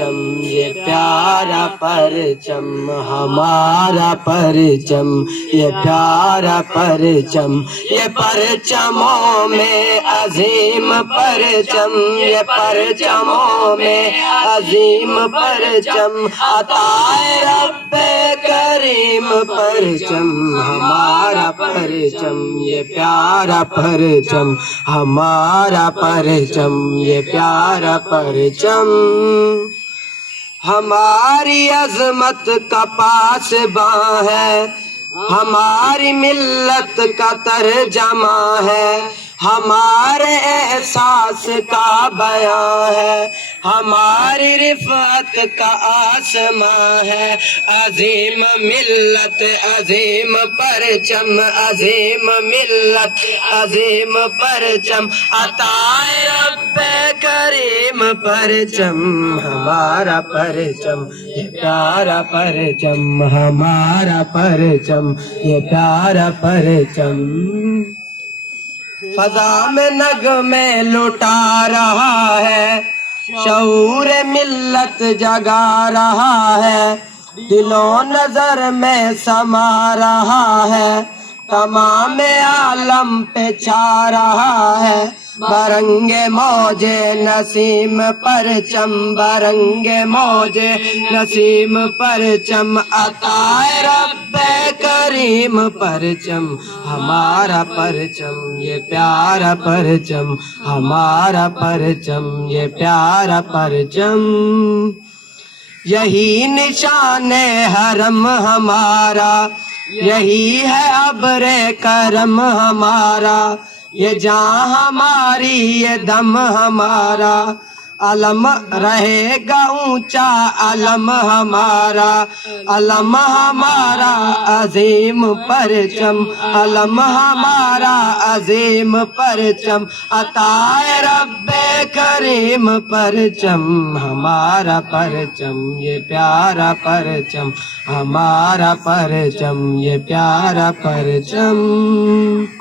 परचम ये प्यारा परचम हमारा परचम ये प्यारा परचम ये परचमों में अजीम परचम ये परचमों में अजीम परचम अताए रब्बे करीम परचम हमारा परचम ये प्यारा परचम हमारा परचम ये प्यारा परचम हमारी अजमत का पासबां है हमारी मिल्लत का तर्जमा है हमारे एहसास का बयां है हमारी रिफत का आसमां है अजीम मिल्लत अजीम परचम अजीम मिल्लत अजीम परचम अताए रब्बे करीम परचम हमारा परचम ये प्यारा परचम हमारा परचम ये प्यारा परचम फजा में नगमे लुटा रहा है शऊर मिल्लत जगा रहा है दिलों नजर में समा रहा है तमाम आलम पे छा रहा है बरंगे मौजे नसीम परचम बरंगे मौजे नसीम परचम अताए रब्बे करीम परचम हमारा परचम ये प्यारा परचम हमारा परचम ये प्यारा परचम यही निशान हरम हमारा यही है अब्रे करम हमारा ये जान हमारी ये दम हमारा अलम रहेगा ऊंचा अलम हमारा अजीम परचम अलम हमारा अजीम परचम अताए रब्बे करीम परचम हमारा परचम ये प्यारा परचम हमारा परचम ये प्यारा परचम